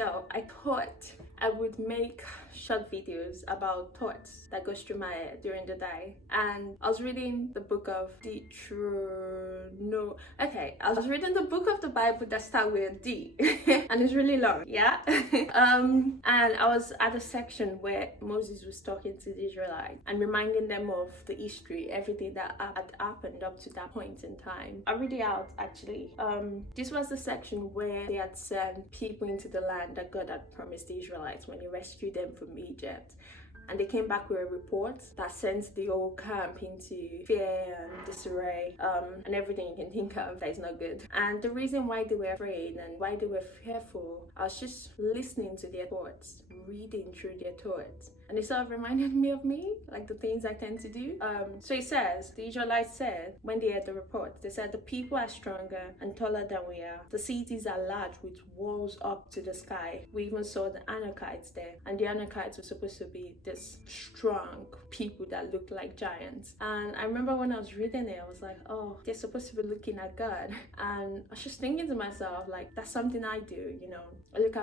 So I thought I would make short videos about thoughts that goes through my head during the day. And I was reading the book of I was reading the book of the Bible that starts with D and it's really long, yeah. And I was at a section where Moses was talking to the Israelites and reminding them of the history, everything that had happened up to that point in time. I'll read it out actually. This was the section where they had sent people into the land that God had promised the Israelites when he rescued them from Egypt. And they came back with a report that sent the whole camp into fear and disarray, and everything you can think of that is not good. And the reason why they were afraid and why they were fearful, I was just listening to their thoughts, reading through their thoughts. And it sort of reminded me of me, like the things I tend to do. So it says, the Israelites said, when they heard the report, they said, the people are stronger and taller than we are. The cities are large with walls up to the sky. We even saw the Anakites there. And the Anakites were supposed to be this strong people that looked like giants. And I remember when I was reading it, I was like, oh, they're supposed to be looking at God. And I was just thinking to myself, like, that's something I do, you know. I look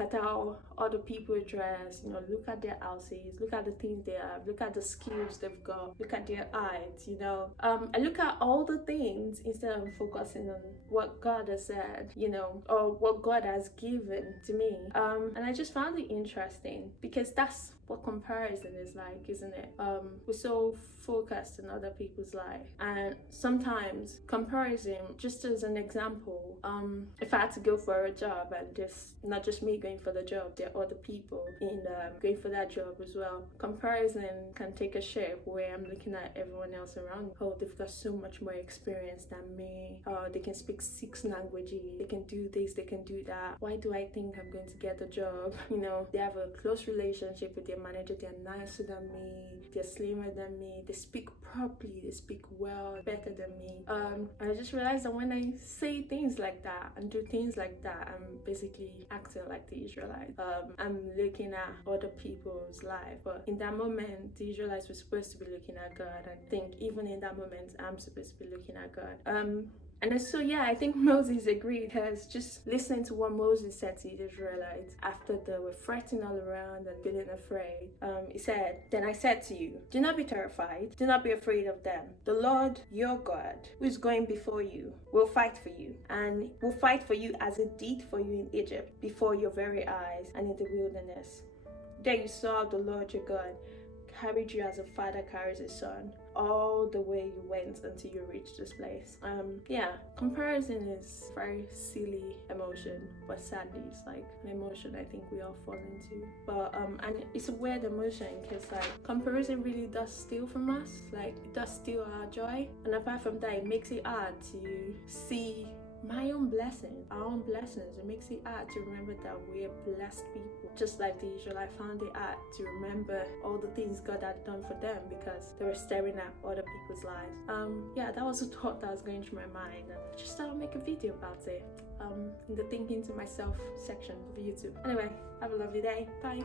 at how other people dress, you know, look at their houses, look at the things they have, look at the skills they've got, look at their height, you know. I look at all the things instead of focusing on what God has said, you know, or what God has given to me. And I just found it interesting because that's what comparison is like, isn't it? We're so focused on other people's life, and sometimes comparison, just as an example, if I had to go for a job and just not just me going for the job, there are other people in going for that job as well. Comparison can take a shape where I'm looking at everyone else around me. Oh, they've got so much more experience than me. They can speak 6 languages, they can do this, they can do that. Why do I think I'm going to get the job? You know, they have a close relationship with their manager, they're nicer than me, they're slimmer than me, they speak properly, they speak well, better than me. I just realized that when I say things like that and do things like that, I'm basically acting like the Israelites. I'm looking at other people's life, but in that moment the Israelites were supposed to be looking at God. I think even in that moment I'm supposed to be looking at God. And so yeah, I think Moses agreed, because just listening to what Moses said to the Israelites after they were fretting all around and feeling afraid, he said, then I said to you, do not be terrified, do not be afraid of them. The Lord your God, who is going before you, will fight for you, and will fight for you as it did for you in Egypt, before your very eyes and in the wilderness. There you saw the Lord your God carried you as a father carries his son, all the way you went until you reached this place. Yeah, comparison is a very silly emotion, but sadly it's like an emotion I think we all fall into. But and it's a weird emotion because like comparison really does steal from us, like it does steal our joy, and apart from that, it makes it hard to see my own blessing, our own blessings. It makes it hard to remember that we're blessed people. Just like the Israelites found it hard to remember all the things God had done for them because they were staring at other people's lives. Yeah, that was a thought that was going through my mind, and I just thought I'd make a video about it in the thinking to myself section of YouTube. Anyway, have a lovely day. Bye.